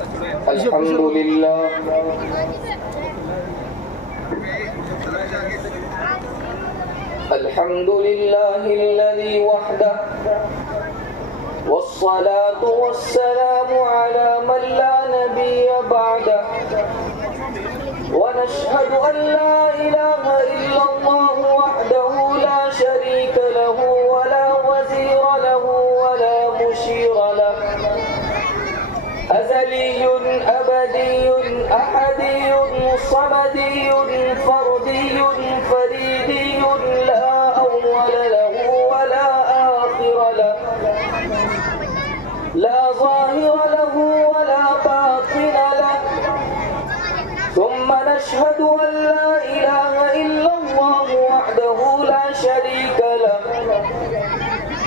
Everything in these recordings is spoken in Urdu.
الحمد لله الحمد لله الذي وحده والصلاة والسلام على من لا نبي بعده ونشهد أن لا إله إلا الله وحده لا شريك له ولا وزير له ولا مشير له أزلي أبدي أحدي صمدي فردي فريدي لا أول له ولا آخر له لا ظاهر له ولا باطن له ثم نشهد أن لا إله إلا الله وحده لا شريك له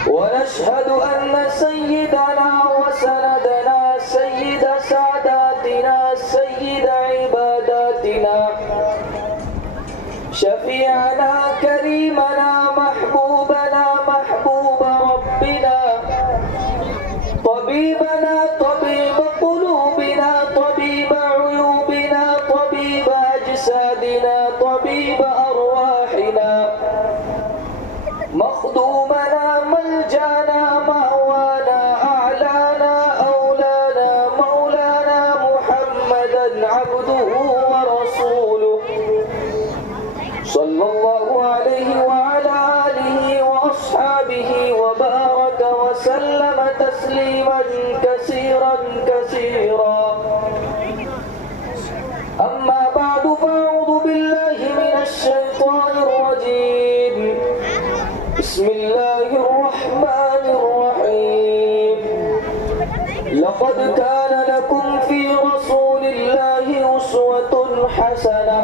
ونشهد أن سيدنا وسندنا سيد ساداتنا سيد عباداتنا شفيعنا كريمنا محبوبنا محبوب ربنا طبيبنا طبيب قلوبنا طبيب عيوبنا طبيب أجسادنا طبيب أرواحنا مخدومنا ملجانا مأوانا أعلانا أولانا مولانا محمدا عبده ورسوله صلى الله عليه وعلى آله وأصحابه وبارك وسلم تسليما كثيرا كثيرا أما بعد فأعوذ بالله من الشيطان الرجيم بسم الله الرحمن الرحيم لقد كان لكم في رسول الله أسوة حسنة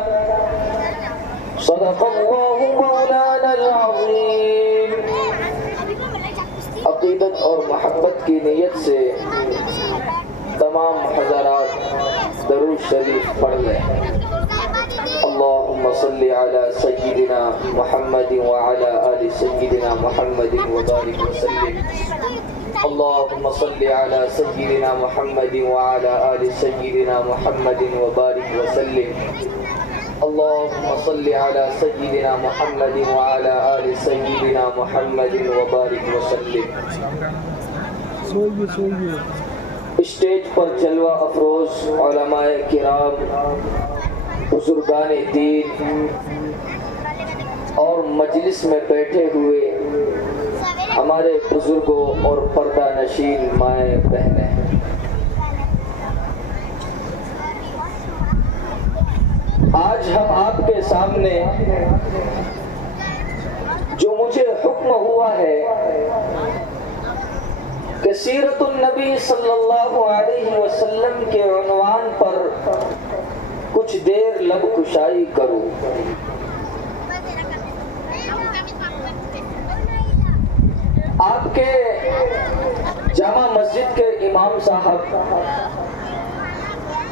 صدق الله مولانا العظيم عقیدت اور محبت کی نیت سے تمام حضرات درود شریف پڑھ لیں اللهم صل على سيدنا محمد وعلى آل سيدنا محمد وبارك وسلم اللهم صل على سيدنا محمد وعلى آل سيدنا محمد وبارك وسلم اللهم صل على سيدنا محمد وعلى آل سيدنا محمد وبارك وسلم اسٹیج پر جلوہ افروز علماء کرام بزرگان دین اور مجلس میں بیٹھے ہوئے ہمارے بزرگوں اور پردہ نشین مائیں بہنیں، آج ہم آپ کے سامنے جو مجھے حکم ہوا ہے کہ سیرت النبی صلی اللہ علیہ وسلم کے عنوان پر کچھ دیر لب کشائی کروں، آپ کے جامع مسجد کے امام صاحب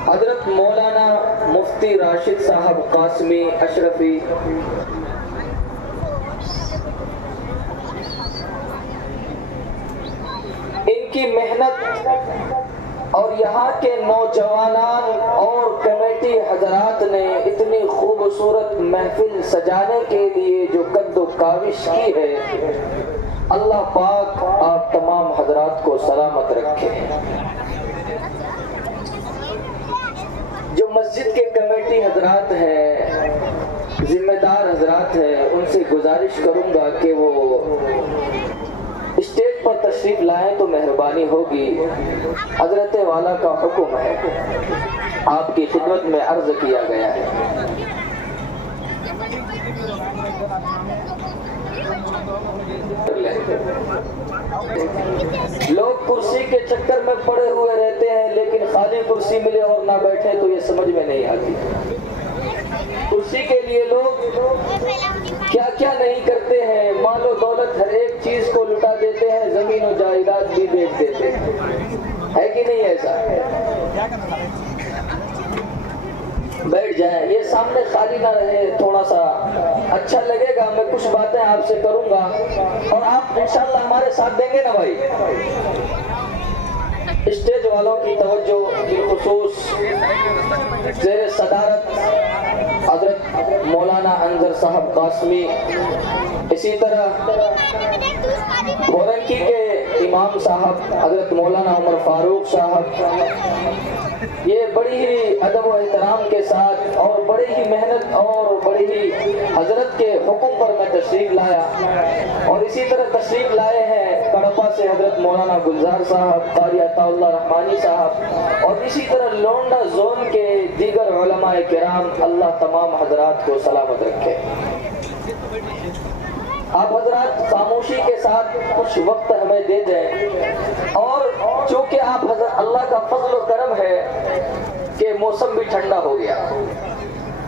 حضرت مولانا مفتی راشد صاحب قاسمی اشرفی ان کی محنت اور یہاں کے نوجوانان اور کمیٹی حضرات نے اتنی خوبصورت محفل سجانے کے لیے جو قد و کاوش کی ہے، اللہ پاک آپ تمام حضرات کو سلامت رکھے۔ جو مسجد کے کمیٹی حضرات ہیں، ذمہ دار حضرات ہیں، ان سے گزارش کروں گا کہ وہ اسٹیج پر تشریف لائیں تو مہربانی ہوگی، حضرت والا کا حکم ہے، آپ کی خدمت میں عرض کیا گیا ہے۔ لوگ کرسی کے چکر میں پڑے ہوئے رہتے ہیں، لیکن خالی کرسی ملے اور نہ بیٹھے تو یہ سمجھ میں نہیں آتی۔ کرسی کے لیے لوگ کیا کیا نہیں کرتے ہیں، مال و دولت ہر ایک چیز کو لٹا دیتے ہیں، زمین و جائیداد بھی بیچ دیتے ہیں، ہے کہ نہیں ایسا؟ بیٹھ جائیں، یہ سامنے خالی نہ رہے، تھوڑا سا اچھا لگے گا، میں کچھ باتیں آپ سے کروں گا اور آپ انشاءاللہ ہمارے ساتھ دیں گے نا بھائی؟ اسٹیج والوں کی توجہ بالخصوص زیر صدارت حضرت مولانا انظر صاحب قاسمی، اسی طرح گورنکی کے امام صاحب حضرت مولانا عمر فاروق صاحب، یہ بڑی ہی ادب و احترام کے ساتھ اور بڑی ہی محنت اور بڑی ہی حضرت کے حکم پر میں تشریف لایا، اور اسی طرح تشریف لائے ہیں کڑپا سے حضرت مولانا گلزار صاحب، قاری عطا اللہ رحمانی صاحب، اور اسی طرح لونڈا زون کے دیگر علماء کرام، اللہ تمام حضرات کو سلامت رکھے۔ آپ حضرات خاموشی کے ساتھ کچھ وقت ہمیں دے دیں، اور چونکہ آپ حضرت اللہ کا فضل و کرم ہے کہ موسم بھی ٹھنڈا ہو گیا،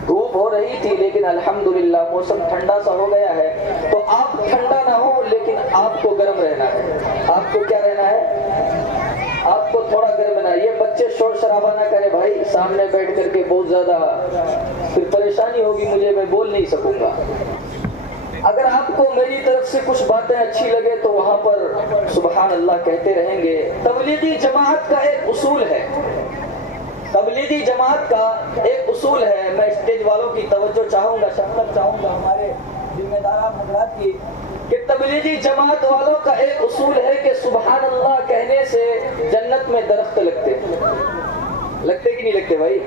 دھوپ ہو رہی تھی لیکن الحمدللہ موسم ٹھنڈا سا ہو گیا ہے، تو آپ ٹھنڈا نہ ہو لیکن آپ کو گرم رہنا ہے۔ آپ کو کیا رہنا ہے؟ آپ کو تھوڑا گرم رہنا ہے۔ یہ بچے شور شرابہ نہ کرے بھائی، سامنے بیٹھ کر کے بہت زیادہ پھر پریشانی ہوگی مجھے، میں بول نہیں سکوں گا۔ اگر آپ کو میری طرف سے کچھ باتیں اچھی لگے تو وہاں پر سبحان اللہ کہتے رہیں گے۔ تبلیغی جماعت کا ایک اصول ہے، تبلیغی جماعت کا ایک اصول ہے، میں اسٹیج والوں کی توجہ چاہوں گا، شفقت چاہوں گا ہمارے ذمہ داران حضرات کی، کہ تبلیغی جماعت والوں کا ایک اصول ہے کہ سبحان اللہ کہنے سے جنت میں درخت لگتے لگتے کہ نہیں لگتے بھائی؟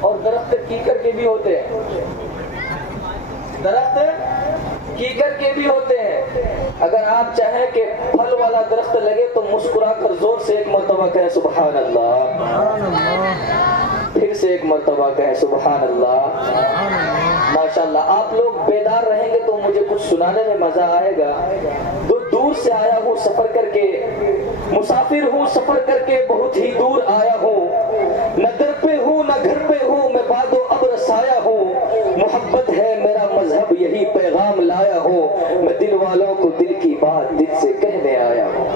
اور درخت کیکر کے بھی ہوتے ہیں، درخت کیکر کے بھی ہوتے ہیں۔ اگر آپ چاہیں کہ پھل والا درخت لگے تو مسکرا کر زور سے ایک مرتبہ کہیں سبحان اللہ، پھر سے ایک مرتبہ کہیں سبحان اللہ۔ ماشاءاللہ آپ لوگ بیدار رہیں گے تو مجھے کچھ سنانے میں مزہ آئے گا۔ دور سے آیا ہوں سفر کر کے، مسافر ہوں سفر کر کے، بہت ہی دور آیا ہوں، نہ در پہ ہوں نہ گھر پہ ہوں، میں باد و ابر سایہ ہوں، محبت ہے میرا مذہب یہی پیغام لایا ہوں، میں دل والوں کو دل کی بات دل سے کہنے آیا ہوں۔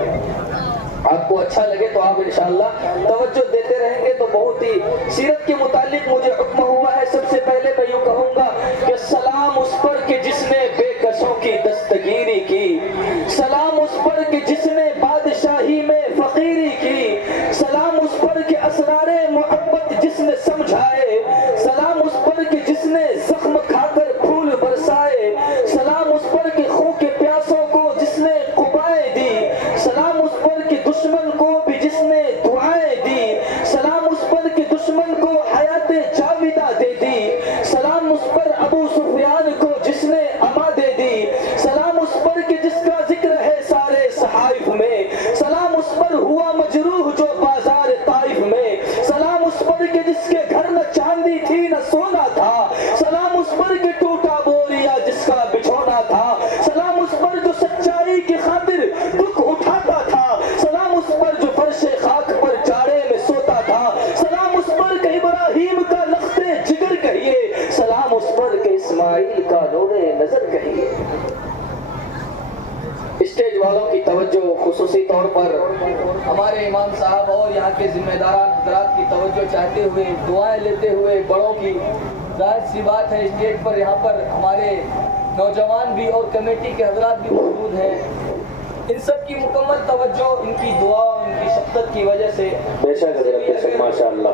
آپ کو اچھا لگے تو آپ انشاءاللہ توجہ دیتے رہیں گے تو بہت ہی سیرت کے متعلق مجھے حکم ہوا ہے۔ سب سے پہلے میں یوں کہوں گا کہ سلام اس پر کہ جس نے بے کسوں کی دستگیری کی، سلام اس پر کہ جس نے بادشاہی میں فقیری کی، سلام اس پر کہ اسرار محبت جس نے سمجھائے، سلام اس پر کہ جس نے زخم کھا کر پھول برسائے، سلام اس پر کہ خوں کے پیاسوں کو جس نے قبائیں دی، سلام اس پر کہ دشمن کو بھی جس نے دعائیں دی، سلام اس پر کہ دشمن کو حیات جاویدہ دے دی، سلام اس پر ابو سفیان کو جس نے اما دے دی، سلام اس پر کہ جس کا ذکر ہے سارے صحائف میں، سلام اس پر ہوا مجروح جو بازار طائف میں، سلام اس پر کہ جس کے گھر نہ چاندی تھی نہ سونا تھا، سلام اس پر کہ ٹوٹا بوریا جس کا بچھونا تھا، سلام اس پر جو سچائی کی خاطر دکھ اٹھاتا تھا، سلام اس پر جو فرش خاک پر چاڑے میں سوتا تھا، سلام اس پر کہ ابراہیم کا لخت جگر کہیے، سلام اس پر کہ اسماعیل کا نور نظر کہیے۔ اسٹیج والوں کی توجہ خصوصی طور پر ہمارے امام صاحب اور یہاں کے ذمہ داران حضرات کی توجہ چاہتے ہوئے، دعائیں لیتے ہوئے بڑوں کی، ظاہر سی بات ہے اسٹیج پر یہاں پر ہمارے نوجوان بھی اور کمیٹی کے حضرات بھی موجود ہیں، ان سب کی مکمل توجہ ان کی دعا ان کی شفقت کی وجہ سے بے شک حضرت، بے شک ماشاءاللہ۔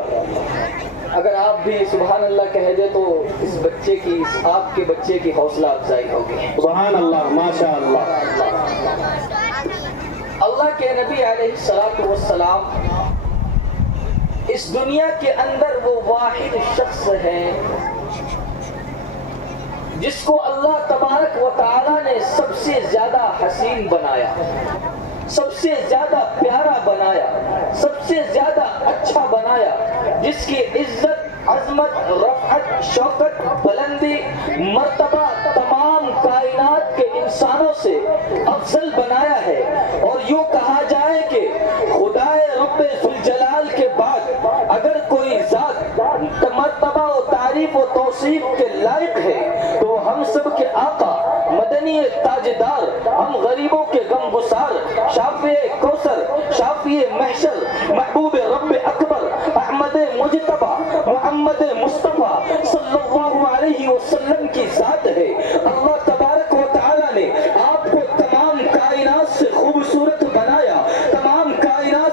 اگر آپ بھی سبحان اللہ کہہ دے تو اس بچے کی، اس آپ کے بچے کی حوصلہ افزائی ہوگی۔ سبحان اللہ، ماشاءاللہ۔ اللہ کے نبی علیہ الصلوۃ والسلام اس دنیا کے اندر وہ واحد شخص ہے جس کو اللہ تبارک و تعالی نے سب سے زیادہ حسین بنایا، سب سے زیادہ پیارا بنایا، سب سے زیادہ اچھا بنایا، جس کی عزت، عظمت، رفعت، شوکت، بلندی، مرتبہ تمام کائنات کے انسانوں سے افضل بنایا ہے۔ اور یوں کہا جائے کہ خدائے رب ذوالجلال کے بعد اگر کوئی ذات مرتبہ و تعریف و توصیف کے لائق ہے تو ہم سب کے آقا، مدنی تاجدار، ہم غریبوں کے غم گسار، شافع کوثر، شافع محشر، محبوب رب اکبر، احمد مجتبی، محمد مصطفیٰ صلی اللہ علیہ وسلم کی ذات ہے۔ اللہ تبارک و تعالی نے آپ کو تمام کائنات سے خوبصورت بنایا، تمام کائنات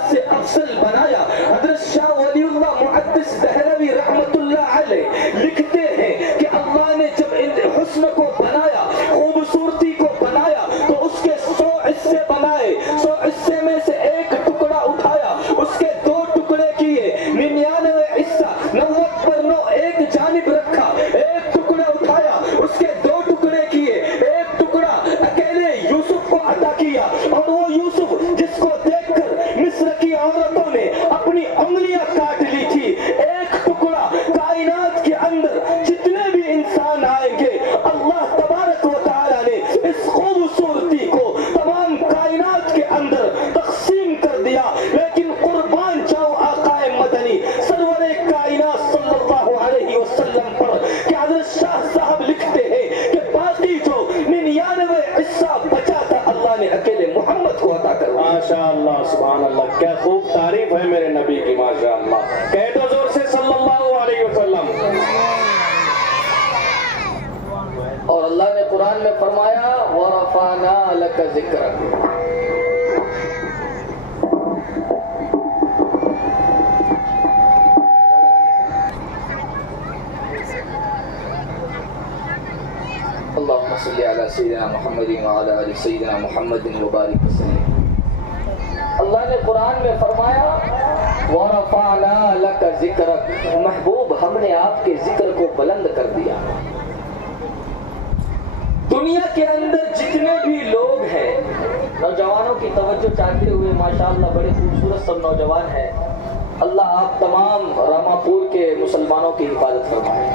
عورتوں نے اپنی انگلیاں کاٹ لی تھی. ایک ٹکڑا کائنات کے اندر جتنے بھی انسان آئیں گے اللہ تبارک و تعالیٰ نے اس خوبصورتی کو تمام کائنات کے اندر تقسیم کر دیا. لیکن قربان جاؤ آقا مدنی سرور کائنات صلی اللہ علیہ وسلم پر کہ حضرت شاہ صاحب لکھتے ہیں کہ باقی جو 99 حصہ بچا تھا اللہ نے اکیلے محمد کو عطا کر. ماشاء اللہ سبحان اللہ کیا خوب تعریف ہے میرے نبی کی ماشاء اللہ. کہہ دو زور سے صلی اللہ علیہ وسلم. اور اللہ نے قرآن میں فرمایا وَرَفَعْنَا لَكَ ذِكْرَكَ. اللهم صل على سيدنا محمد وعلى آل سيدنا محمد وبارك وسلم. اللہ نے قرآن میں فرمایا وَرَفَعْنَا لَكَ ذِكْرَكَ. محبوب ہم نے آپ کے ذکر کو بلند کر دیا. دنیا کے اندر جتنے بھی لوگ ہیں نوجوانوں کی توجہ چاہتے ہوئے ماشاءاللہ بڑے خوبصورت سب نوجوان ہیں. اللہ آپ تمام راماپور کے مسلمانوں کی حفاظت فرمائے.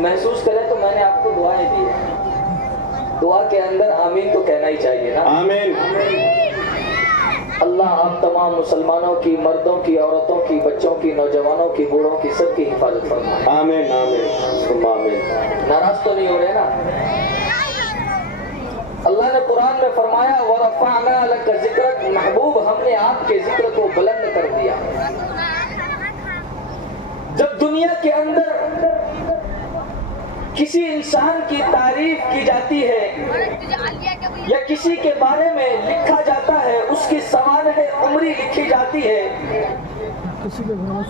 محسوس کریں تو میں نے آپ کو دعائیں دی ہیں. دعا کے اندر آمین تو کہنا ہی چاہیے نا. آمین. اللہ آپ تمام مسلمانوں کی مردوں کی عورتوں کی بچوں کی نوجوانوں کی بوڑھوں کی سب کی حفاظت فرمائے. آمین آمین آمین. ناراض تو نہیں ہو رہے نا. اللہ نے قرآن میں فرمایا وَرَفَعْنَا لَكَ ذِكْرَكَ. محبوب ہم نے آپ کے ذکر کو بلند کر دیا. جب دنیا کے اندر کسی انسان کی تعریف کی جاتی ہے یا کسی کے بارے میں لکھا جاتا ہے اس کی سوانح عمری لکھی جاتی ہے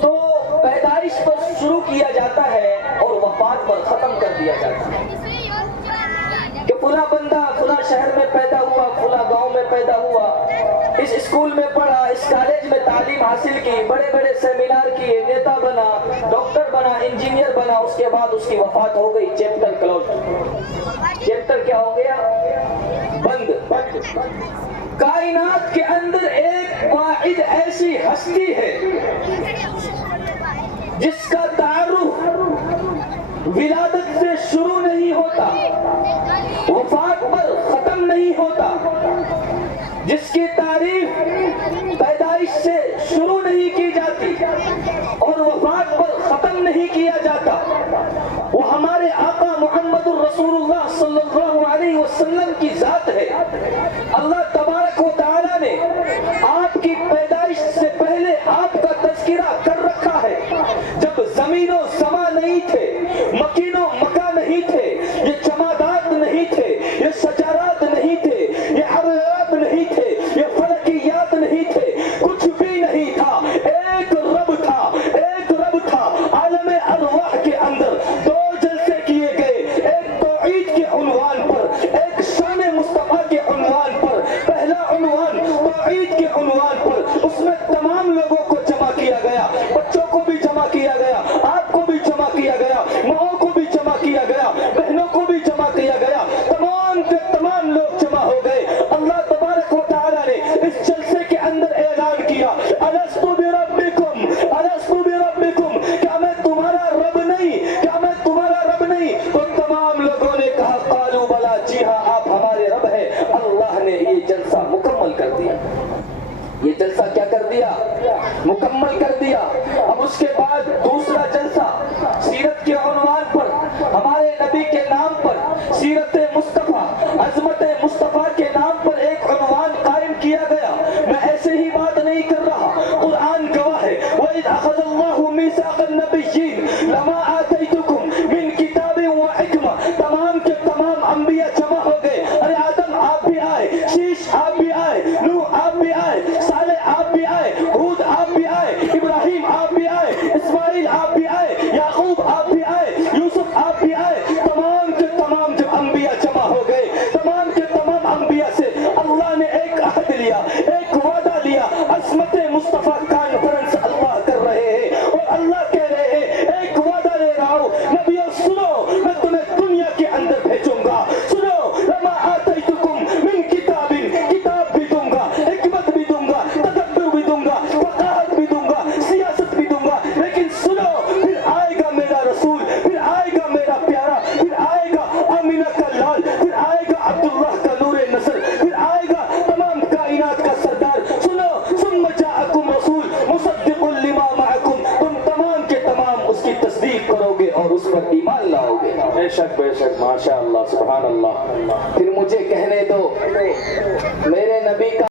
تو پیدائش پر شروع کیا جاتا ہے اور وفات پر ختم کر دیا جاتا ہے کہ فلاں بندہ فلاں شہر میں پیدا ہوا فلاں گاؤں میں پیدا ہوا اس اسکول میں پڑھا اس کالج میں تعلیم حاصل کی بڑے بڑے سیمینار کیے نیتا بنا ڈاکٹر بنا انجینئر بنا اس کے بعد اس کی وفات ہو گئی. Chapter close. چیپٹر کیا ہو گیا؟ بند. کائنات کے اندر ایک واحد ایسی ہستی ہے جس کا تعارف ولادت سے شروع نہیں ہوتا وفات پر ختم نہیں ہوتا جس کی تعریف پیدائش سے شروع نہیں کی جاتی اور وفات پر ختم نہیں کیا جاتا. وہ ہمارے آقا محمد الرسول اللہ صلی اللہ علیہ وسلم کی ذات ہے. اللہ تبارک و تعالیٰ نے آپ کی پیدائش سے پہلے آپ کا تذکرہ کر رکھا ہے. جب زمین و سما نہیں تھے مکین و مکان نہیں تھے یہ جمادات نہیں تھے یہ شجرات نہیں تھے یہ حرارات نہیں تھے یہ فلکیات نہیں تھے کچھ بھی نہیں تھا. ایک رب تھا عالم ارواح کے اندر. دو جلسے کیے گئے ایک توحید کے عنوان پر ایک شان مصطفیٰ کے عنوان پر. پہلا عنوان توحید کے عنوان پر اس میں تمام لوگوں کو جمع کیا گیا. بچوں کو بھی جمع کیا گیا آپ کو بھی جمع کیا گیا ماؤں کو بھی جمع کیا گیا بہنوں کو بھی جمع کیا گیا. تمام کے تمام لوگ جمع ہو گئے. اللہ تبارک و تعالیٰ نے اس جلسے کے اندر اعلان کیا الستو بربکم الستو بربکم. کیا میں تمہارا رب نہیں کیا میں تمہارا رب نہیں؟ تو تمام لوگوں نے کہا قالوا بلا جی ہاں آپ ہمارے رب ہیں. اللہ نے یہ جلسہ مکمل کر دیا. یہ جلسہ کیا کر دیا؟ مکمل کر دیا. اب اس کے بعد دوسرا جلسہ سیرت کے عنوان پر ہمارے نبی کے نام پر سیرت مصطفیٰ عظمت مصطفیٰ کے نام پر ایک عنوان قائم کیا گیا. میں ایسے ہی بات نہیں کر رہا قرآن گواہ ہے وَإِذْ أَخَذَ اللَّهُ مِيثَاقَ النَّبِيِّينَ لَمَا آتَيْتُكُم مِّن كِتَابٍ وَحِكْمَةٍ. تمام کے تمام انبیاء جمع ہو گئے. ارے آدم آپ بھی آئے شیش آپ بھی آئے نوح آپ بھی آئے صالح آپ بھی آئے ہود آپ بھی آئے ابراہیم آپ بھی آئے اسماعیل آپ بھی آئے یعقوب آپ بھی آئے یوسف آپ بھی آئے. تمام کے تمام جب انبیاء جمع ہو گئے تمام کے تمام انبیاء سے اللہ نے ایک عہد لیا ایک وعدہ لیا. عظمت مصطفیٰ کانفرنس اللہ کر رہے ہیں اور اللہ کہہ رہے ہیں ایک وعدہ لے رہا ہوں نبیوں سنو میں تمہیں دنیا کے اندر بھیجوں گا. سنو لما آتیتکم من کتاب کتاب بھی دوں گا حکمت بھی دوں گا تدبر بھی بے شک ماشاء اللہ سبحان اللہ. پھر مجھے کہنے دو میرے نبی کا